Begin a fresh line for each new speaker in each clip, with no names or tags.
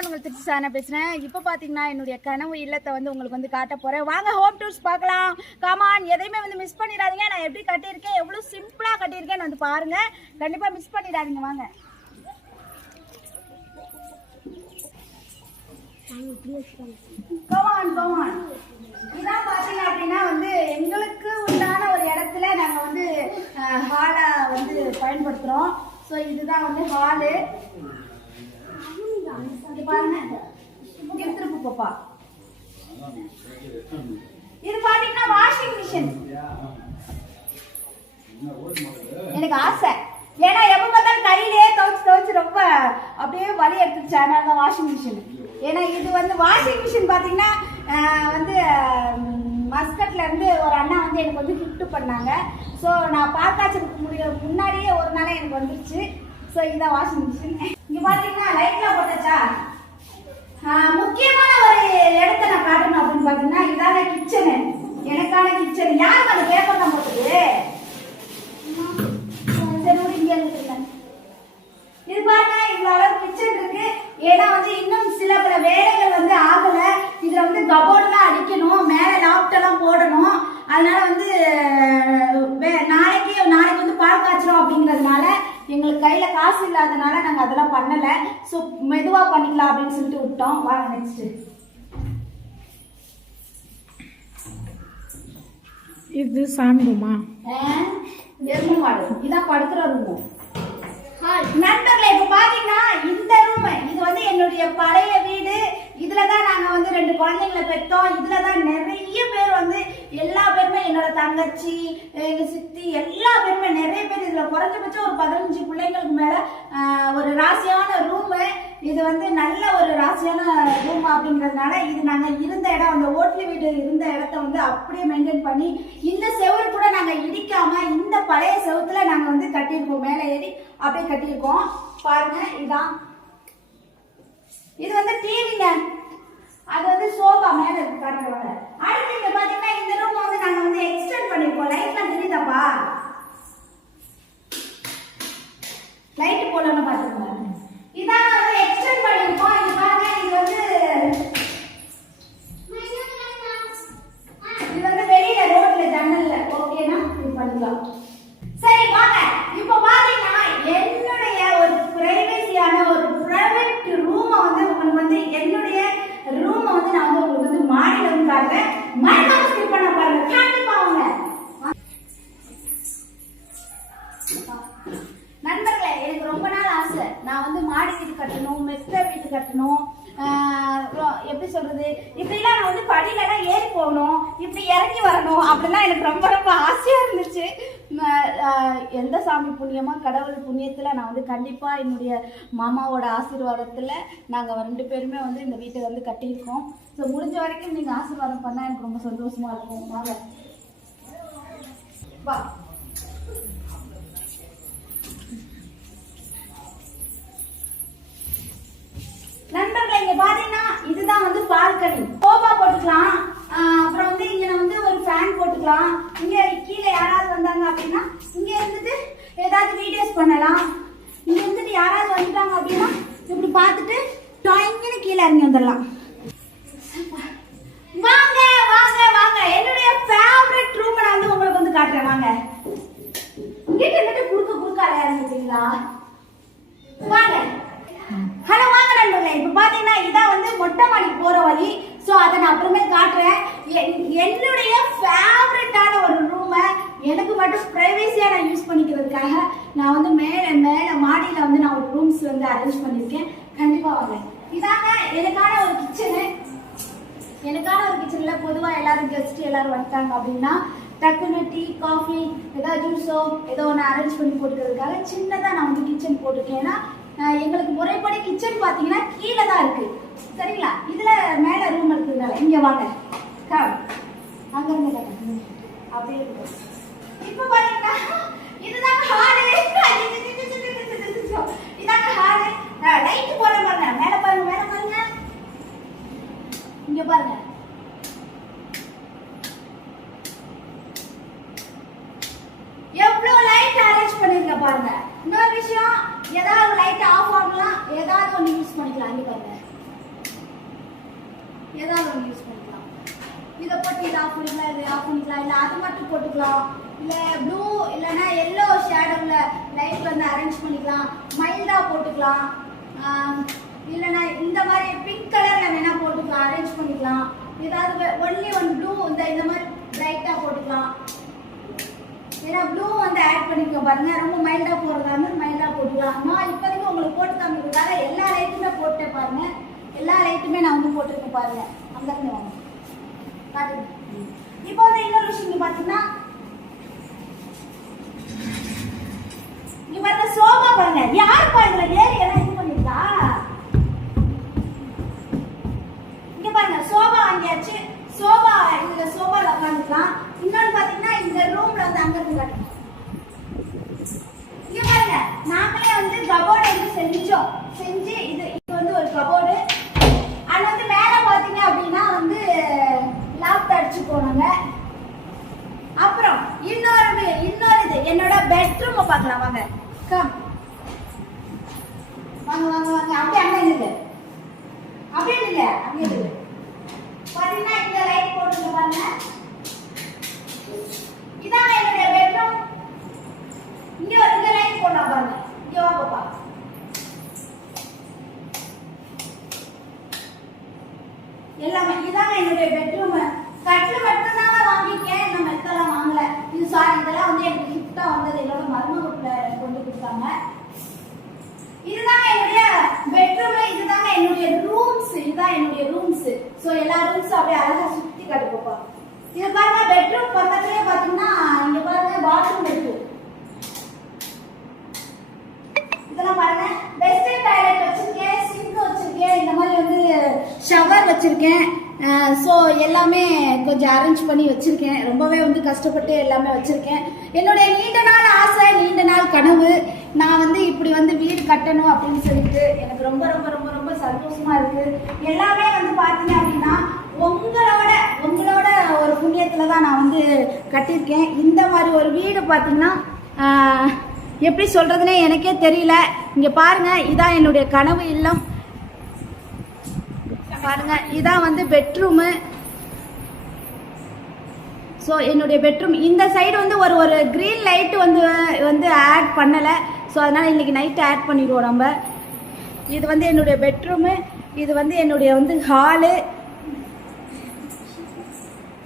நான் உங்கள் திருச்சி சாணா பேசுகிறேன் இப்போ பார்த்தீங்கன்னா என்னுடைய கனவு இல்லத்தை வந்து உங்களுக்கு வந்து காட்ட போகிறேன் வாங்க ஹோம் டூர்ஸ் பார்க்கலாம். காமான் எதையுமே வந்து மிஸ் பண்ணிடாதீங்க. நான் எப்படி கட்டியிருக்கேன் எவ்வளோ சிம்பிளாக கட்டியிருக்கேன்னு வந்து பாருங்கள் கண்டிப்பாக மிஸ் பண்ணிடாதீங்க வாங்க. கமான் கமான் இதான் பார்த்தீங்க அப்படின்னா வந்து எங்களுக்கு உண்டான ஒரு இடத்துல நாங்கள் வந்து ஹாலை வந்து பயன்படுத்துகிறோம் ஸோ இதுதான் வந்து ஹாலு இது பாருங்க. இங்க திருப்பு பாப்பா. இது பாத்தீங்கன்னா வாஷிங் மிஷின் எனக்கு ஆசை. ஏன்னா எப்ப பார்த்தாலும் கையிலேயே துவைச்சு துவைச்சு ரொம்ப அப்படியே வலி எடுத்துச்சு அதனால தான் வாஷிங் மிஷின் ஏன்னா இது வந்து வாஷிங் மிஷின் பார்த்தீங்கன்னா வந்து மஸ்கட்ல இருந்து ஒரு அண்ணா வந்து எனக்கு வந்து கிஃப்ட் பண்ணாங்க. ஸோ நான் பார்க்காச்சதுக்கு முடிய முன்னாடியே ஒரு நாளே எனக்கு வந்துருச்சு. ஸோ இதுதான் வாஷிங் மிஷின் இங்க பார்த்தீங்கன்னா லைட்லாம் போட்டாச்சா? முக்கியமான ஒரு இடத்த நான் காட்டணும் அப்படின்னு பார்த்தீங்கன்னா இதான கிச்சனு எனக்கான கிச்சன் யாரும் அந்த பேப்பர் தான் போட்டது? சரி விடு, இங்கே இது பாருங்க இவ்வளவு அளவு கிச்சன் இருக்கு. ஏன்னா வந்து இன்னும் சில பல வேலைகள் வந்து ஆகல. இதுல வந்து கபோர்ட்லாம் அடிக்கணும். மேல லாப்டெல்லாம் போடணும். அதனால வந்து வே- நாளைக்கு நாளைக்கு வந்து பால் காய்ச்சிரும் அப்படிங்கிறதுனால எங்களுக்கு கையில காசு இல்லாதனால நாங்க அதெல்லாம் பண்ணல. ஸோ மெதுவா பண்ணிக்கலாம் அப்படின்னு சொல்லிட்டு விட்டோம். வாங்க நெக்ஸ்ட்
இது சாமி ரூமா?
எருமை மாடு. இதான் படுக்கிற ரூம் நண்பர்களே இப்ப பாத்தீங்கன்னா இந்த ரூம் இது வந்து என்னுடைய பழைய வீடு. இதுல தான் நாங்க வந்து ரெண்டு குழந்தைங்களை பெற்றோம். இதுல தான் நிறைய பேர் வந்து எல்லா பேருமே என்னோட தங்கச்சி எங்க சித்தி எல்லா பேருமே நிறைய பேர் இதுல குறைஞ்சபட்சம் ஒரு பதினஞ்சு பிள்ளைங்களுக்கு மேல ஒரு ராசியான ரூமு இது வந்து நல்ல ஒரு ராசியான ரூம் அப்படிங்கிறதுனால இது நாங்க இருந்த இடம் அந்த ஓட்லி வீடு இருந்த இடத்த வந்து அப்படியே மெயின்டைன் பண்ணி இந்த செவுரு கூட நாங்க இடிக்காம இந்த பழைய செவத்துல நாங்க வந்து கட்டியிருக்கோம். மேலே ஏறி அப்படியே கட்டியிருக்கோம். பாருங்க இதான் இது வந்து டிவிங்க அது வந்து சோபா மேல இருக்கு பாருங்க அடுத்து இங்க பாத்தீங்கன்னா இந்த ரூம் வந்து நாங்க வந்து எக்ஸ்டெண்ட் பண்ணிருக்கோம். லைட்லாம் தெரியுதாப்பா? லைட் போடணும் பாத்துக்கோங்க. இதான் வந்து எக்ஸ்டெண்ட் பண்ணிருக்கோம். இது பாருங்க இது வந்து இது வந்து வெளியில ரோட்ல ஜன்னல்ல ஓகேனா இது பண்ணிக்கலாம் சரி வாங்க இப்போ பாத்தீங்கன்னா என்னுடைய ஒரு பிரைவசியான ஒரு பிரைவேட் ரூமை வந்து உங்களுக்கு வந்து என்னுடைய ரூமை வந்து நான் வந்து உங்களுக்கு வந்து மாடியில வந்து காட்டுறேன் மறக்காம ஸ்கிப் பண்ண பாருங்க கண்டிப்பா வாங்க நண்பர்களே எனக்கு ரொம்ப நாள் ஆசை நான் வந்து மாடி வீடு கட்டணும் மெத்த வீடு கட்டணும் ஆஹ் ரொ- எப்படி சொல்றது இப்படிலாம் நான் வந்து படியிலலாம் ஏறி போகணும் இப்படி இறங்கி வரணும் எனக்கு ரொம்ப ரொம்ப ஆசையாக இருந்துச்சு. எந்த சாமி புண்ணியமா கடவுள் புண்ணியத்தில் நான் வந்து கண்டிப்பாக என்னுடைய மாமாவோட ஆசீர்வாதத்தில் நாங்கள் ரெண்டு பேருமே வந்து இந்த வீட்டை வந்து கட்டியிருக்கோம். ஸோ முடிஞ்ச வரைக்கும் நீங்கள் ஆசீர்வாதம் பண்ணால் எனக்கு ரொம்ப சந்தோஷமாக இருக்கும். வாங்க. வா. நண்பர்களே இங்க பாத்தீங்கன்னா இதுதான் வந்து பால்கனி. கோபா போட்டுக்கலாம். அப்புறம் வந்து இங்க நம்ம ஒரு இங்கே கீழே யாராவது வந்தாங்க அப்படின்னா இங்கே இருந்துட்டு ஏதாவது வீடியோஸ் பண்ணலாம். இங்கே இருந்துட்டு யாராவது வந்துட்டாங்க அப்படின்னா இப்படி பார்த்துட்டு டாயிங்னு கீழே இறங்கி வந்துடலாம். வாங்க வாங்க வாங்க. என்னுடைய ஃபேவரட் ரூம் நான் வந்து உங்களுக்கு வந்து காட்டுறேன். வாங்க. இங்கிட்ட இருந்துட்டு குறுக்க குறுக்கால இறங்கிட்டீங்களா வாங்க. ஹலோ வாங்க நண்பர்களே இப்போ பார்த்தீங்கன்னா இதான் வந்து மொட்டை மாடி போகிற வழி. ஸோ அதை நான் அப்புறமே காட்டுறேன். என்னுடைய ஃபேவரட்டான ஒரு ரூமை எனக்கு மட்டும் ப்ரைவேசியாக நான் யூஸ் பண்ணிக்கிறதுக்காக நான் வந்து மேலே மேலே மாடியில் வந்து நான் ஒரு ரூம்ஸ் வந்து அரேஞ்ச் பண்ணியிருக்கேன். கண்டிப்பாக வாங்க. இதாங்க எனக்கான ஒரு கிச்சனு எனக்கான ஒரு கிச்சனில் பொதுவாக எல்லாரும் கெஸ்ட் எல்லாரும் வந்துட்டாங்க அப்படின்னா டக்குன்னு டீ காஃபி ஏதாவது ஜூஸோ ஏதோ ஒன்று அரேஞ்ச் பண்ணி போட்டுக்கிறதுக்காக சின்னதாக நான் வந்து கிச்சன் போட்டிருக்கேன். ஏன்னா எங்களுக்கு முறைப்படி கிச்சன் பார்த்தீங்கன்னா கீழே தான் இருக்கு. சரிங்களா? இதில் மேலே ரூம் இருக்கிறதுனால இங்கே வாங்க. கம் அங்கேருந்து அப்படியே இருக்கு. இப்போ பார்த்தீங்கன்னா இதுதான் ஹாலு இதாங்க ஹாலு லைட் போட பாருங்க மேலே பாருங்க மேலே பாருங்க இங்க பாருங்க எவ்வளவு லைட் அரேஞ்ச் பண்ணிருக்க பாருங்க இன்னொரு விஷயம் ஏதாவது லைட் ஆஃப் ஆகலாம் ஏதாவது ஒன்று யூஸ் பண்ணிக்கலாம் இங்க பாருங்க ஏதாவது ஒன்று யூஸ் பண்ணிக்கலாம். இதை போட்டு இதை ஆஃப் பண்ணிக்கலாம் இதை ஆஃப் பண்ணிக்கலாம். இல்லை அது மட்டும் போட்டுக்கலாம். இல்லை ப்ளூ இல்லைன்னா எல்லோ ஷேடோவில் லைட் வந்து அரேஞ்ச் பண்ணிக்கலாம். மைல்டாக போட்டுக்கலாம். இல்லைன்னா இந்த மாதிரி பிங்க் கலரில் வேணால் போட்டுக்கலாம். அரேஞ்ச் பண்ணிக்கலாம். ஏதாவது ஒன்லி ஒன் ப்ளூ இந்த இந்த மாதிரி பிரைட்டாக போட்டுக்கலாம். ஏன்னா ப்ளூ வந்து ஆட் பண்ணிக்க பாருங்க. ரொம்ப மைல்டாக போடுறதா இருந்தால் மைல்டாக போட்டுக்கலாம். நான் இப்போதைக்கு உங்களுக்கு போட்டு காமிக்கிறதுக்காக எல்லா லைட்டுமே போட்டேன் பாருங்க. எல்லா லைட்டுமே நான் வந்து போட்டிருக்கேன் பாருங்க. அங்கேருந்து வாங்க. காட்டுங்க இப்போ வந்து இன்னொரு விஷயம் பார்த்தீங்கன்னா பாத்தீங்கன்னா இங்க பாருங்க சோபா பாருங்க. யார் பாருங்க ஏறி எல்லாம் இது பண்ணிருக்கா இங்க பாருங்க சோபா வாங்கியாச்சு. சோபா இந்த சோபால உட்காந்துக்கலாம் இன்னொன்னு பாத்தீங்கன்னா இந்த ரூம்ல வந்து அங்க இருந்து காட்டுங்க. இங்க பாருங்க நாங்களே வந்து கபோர்டு வந்து செஞ்சோம். செஞ்சு இது இது வந்து ஒரு கபோர்டு அது வந்து மேல பாத்தீங்க அப்படின்னா வந்து லாப்ட் அடிச்சு போனாங்க அப்புறம் இன்னொரு வி- இன்னொரு இது என்னோட பெட்ரூம் பார்க்கலாம் வாங்க. கம் வாங்க வாங்க வாங்க. அப்படியே அங்கே நில்லு. அப்படியே நில்லு. அப்படியே நில்லு. பாத்தீங்கன்னா இந்த லைட் போட்டுங்க பாருங்க. இதான் என்னுடைய பெட்ரூம் இங்க இந்த லைட் போடலாம் பாருங்க. இங்க வா பாப்பா. எல்லாமே இதாங்க என்னுடைய பெட்ரூம் கட்டில் மட்டும் தாங்க வாங்கியிருக்கேன். நம்ம மெத்தெல்லாம் வாங்கல. இது சாரி இதெல்லாம் வந்து எனக்கு கிஃப்டா வந்தது என்னோட மருமகத்துல கொண்டு கொடுத்தாங்க. இதுதாங்க என்னுடைய பெட்ரூம்ல இதுதாங்க என்னுடைய ரூம்ஸ் இதுதான் என்னுடைய ரூம்ஸ் சோ எல்லா ரூம்ஸும் அப்படியே அழகா சுத்தி காட்டு பாப்பா இது பாருங்க பெட்ரூம் பக்கத்துலயே பாத்தீங்கன்னா இங்க பாருங்க பாத்ரூம் இருக்கு. இதெல்லாம் பாருங்க வெஸ்டர்ன் டாய்லெட் வச்சிருக்கேன் சிங்க் வச்சிருக்கேன் இந்த மாதிரி வந்து ஷவர் வச்சிருக்கேன். ஸோ எல்லாமே கொஞ்சம் அரேஞ்ச் பண்ணி வச்சிருக்கேன். ரொம்பவே வந்து கஷ்டப்பட்டு எல்லாமே வச்சிருக்கேன். என்னுடைய நீண்ட நாள் ஆசை நீண்ட நாள் கனவு நான் வந்து இப்படி வந்து வீடு கட்டணும் அப்படின்னு சொல்லிட்டு எனக்கு ரொம்ப ரொம்ப ரொம்ப ரொம்ப சந்தோஷமா இருக்கு. எல்லாமே வந்து பார்த்தீங்க அப்படின்னா உங்களோட உங்களோட ஒரு புண்ணியத்துல தான் நான் வந்து கட்டியிருக்கேன். இந்த மாதிரி ஒரு வீடு பார்த்தீங்கன்னா எப்படி சொல்றதுனே எனக்கே தெரியல. இங்க பாருங்க இதான் என்னுடைய கனவு இல்லம். பாருங்க இதான் வந்து பெட்ரூமு ஸோ என்னுடைய பெட்ரூம் இந்த சைடு வந்து ஒரு ஒரு க்ரீன் லைட் வந்து வந்து ஆட் பண்ணலை. ஸோ அதனால் இன்னைக்கு நைட்டு ஆட் பண்ணிடுவோம் நம்ம. இது வந்து என்னுடைய பெட்ரூமு இது வந்து என்னுடைய வந்து ஹாலு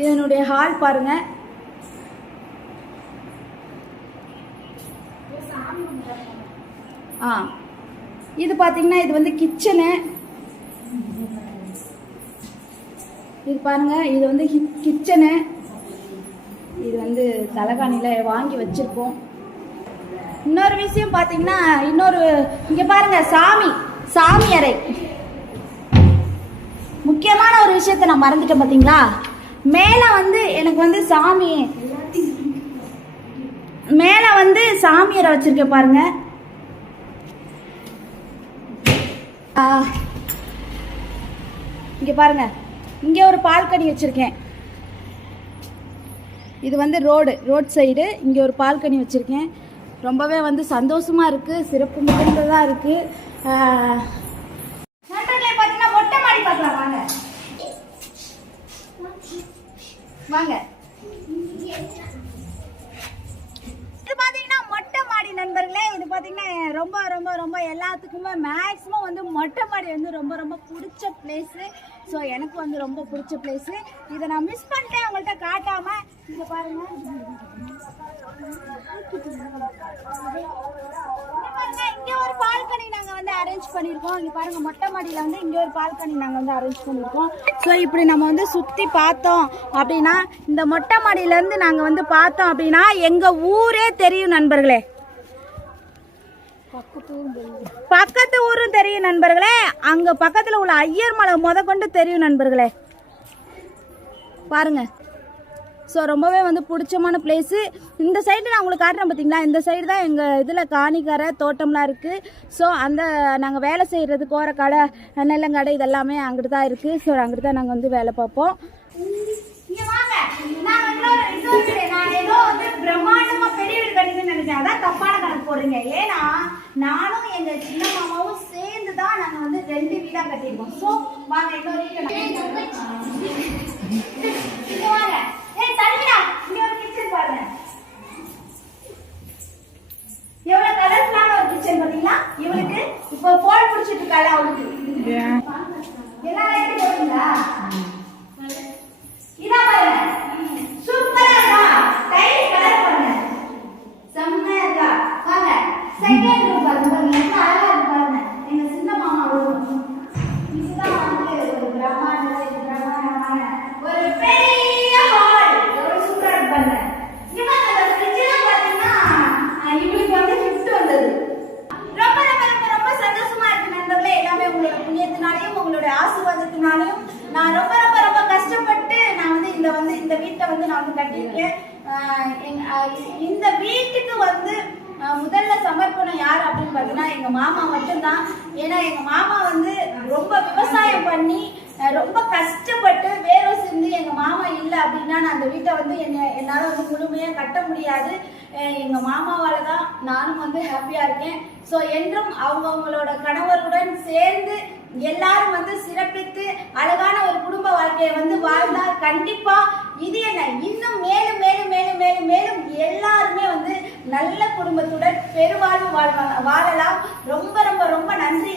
இதனுடைய ஹால் பாருங்கள் ஆ. இது பார்த்தீங்கன்னா இது வந்து கிச்சனு இது பாருங்கள் இது வந்து கிச்சனு இது வந்து தலைகாணியில் வாங்கி வச்சுருக்கோம். இன்னொரு விஷயம் பார்த்தீங்கன்னா இன்னொரு இங்கே பாருங்க சாமி சாமி அறை. முக்கியமான ஒரு விஷயத்த நான் மறந்துட்டேன் பார்த்தீங்களா மேலே வந்து எனக்கு வந்து சாமி மேலே வந்து சாமி அறை வச்சிருக்கேன் பாருங்க. இங்கே பாருங்க இங்கே ஒரு பால்கனி வச்சுருக்கேன். இது வந்து ரோடு ரோட் சைடு. இங்க ஒரு பால்கனி வச்சிருக்கேன். ரொம்பவே வந்து சந்தோஷமா இருக்கு சிறப்பு மிகுந்ததாக இருக்கு. பார்த்தீங்கன்னா மொட்டை மாடி பார்க்கலாம். வாங்க. வாங்க இது பாத்தீங்கன்னா மொட்டை மாடி நண்பர்களே இது பார்த்தீங்கன்னா ரொம்ப ரொம்ப ரொம்ப எல்லாத்துக்குமே மேக்ஸிமம் வந்து மொட்டை மாடி வந்து ரொம்ப ரொம்ப பிடிச்ச பிளேஸ் ஸோ எனக்கு வந்து ரொம்ப பிடிச்ச பிளேஸ் இதை நான் மிஸ் பண்ணிட்டேன் உங்கள்கிட்ட காட்டாமல் இங்கே பாருங்கள் இங்கே பாருங்க, இங்க ஒரு பால்கனி நாங்கள் வந்து அரேஞ்ச் பண்ணியிருக்கோம் இங்கே பாருங்கள் மொட்டை மாடியில் வந்து இங்கே ஒரு பால்கனி நாங்கள் வந்து அரேஞ்ச் பண்ணியிருக்கோம் ஸோ இப்படி நம்ம வந்து சுற்றி பார்த்தோம் அப்படின்னா இந்த மொட்டை மாடியிலேருந்து நாங்கள் வந்து பார்த்தோம் அப்படின்னா எங்கள் ஊரே தெரியும் நண்பர்களே. பக்கத்து ஊரும் தெரியும் நண்பர்களே. அங்க பக்கத்துல உள்ள ஐயர் மலை முத கொண்டு தெரியும் நண்பர்களே. பாருங்க. ஸோ ரொம்பவே வந்து பிடிச்சமான பிளேஸு இந்த சைடு நான் உங்களுக்கு காட்டுறேன் பார்த்தீங்களா இந்த சைடு தான் எங்கள் இதில் காணிக்கரை தோட்டம்லாம் இருக்குது ஸோ அந்த நாங்கள் வேலை செய்கிறது கோரக்கடை நெல்லங்கடை இதெல்லாமே அங்கிட்டு தான் இருக்குது ஸோ அங்கிட்டு தான் நாங்கள் வந்து வேலை பார்ப்போம். பெரிய நினைச்சேன். அதான் தப்பான கணக்கு போடுறீங்க. ஏன்னா, நானும் எங்க சின்ன மாமாவும் சேர்ந்து தான் நாங்க வந்து ரெண்டு வீடா கட்டியிருக்கோம் ஸோ வாங்க இன்னொரு வீட்டை இங்க வாங்க ஏய் தனியா இங்க ஒரு கிச்சன் பாருங்க எவ்வளவு கலர்ஃபுல்லான ஒரு கிச்சன் பாத்தீங்களா இவளுக்கு இப்போ போன் பிடிச்சிட்டு இருக்காளா அவளுக்கு
ஏன்
எல்லா லைட்டும் போடுங்களா இதா பாருங்க சூப்பரா இருக்கா டைல் கலர் பாருங்க செம்மையா இருக்கா வாங்க செகண்ட் ரூம் பாருங்க பாருங்க எவ்வளவு அழகா இருக்கு பாருங்க எங்க சின்ன மாமா ரூம் இதுதான் வந்து ஒரு பிரம்மாண்ட பிரம்மாண்டமான ஒரு பெரிய ஹால் எவ்வளவு சூப்பரா இருக்கு பாருங்க இங்க பாருங்க அந்த ஃப்ரிட்ஜ்லாம் பாத்தீங்கன்னா அஹ், இவளுக்கு வந்து gift வந்தது ரொம்ப ரொம்ப ரொம்ப ரொம்ப சந்தோஷமா இருக்கு நண்பர்களே எல்லாமே உங்களோட புண்ணியத்தினாலையும் உங்களுடைய ஆசீர்வாதத்தினாலையும் நான் ரொம்ப ரொம்ப ரொம்ப கஷ்டப்பட்டு நான் வந்து இந்த வந்து இந்த வீட்டை வந்து நான் வந்து கட்டியிருக்கேன் இந்த வீட்டுக்கு வந்து முதல்ல சமர்ப்பணம் யார் அப்படின்னு பார்த்தீங்கன்னா எங்கள் மாமா மட்டும்தான். ஏன்னா எங்கள் மாமா வந்து ரொம்ப விவசாயம் பண்ணி ரொம்ப கஷ்டப்பட்டு வேலை செஞ்சு எங்க மாமா இல்லை அப்படின்னா நான் அந்த வீட்டை வந்து என்ன என்னால வந்து முழுமையா கட்ட முடியாது. எங்கள் எங்க மாமாவால தான் நானும் வந்து ஹாப்பியா இருக்கேன். ஸோ என்றும் அவங்கவுங்களோட கணவருடன் சேர்ந்து எல்லாரும் வந்து சிறப்பித்து அழகான ஒரு குடும்ப வாழ்க்கையை வந்து வாழ்ந்தால் கண்டிப்பா இது என்ன? இன்னும் மேலும் மேலும் மேலும் மேலும் மேலும் எல்லாருமே வந்து நல்ல குடும்பத்துடன் பெருவாழ்வு வாழ்வாங்க வாழலாம். ரொம்ப ரொம்ப ரொம்ப நன்றி.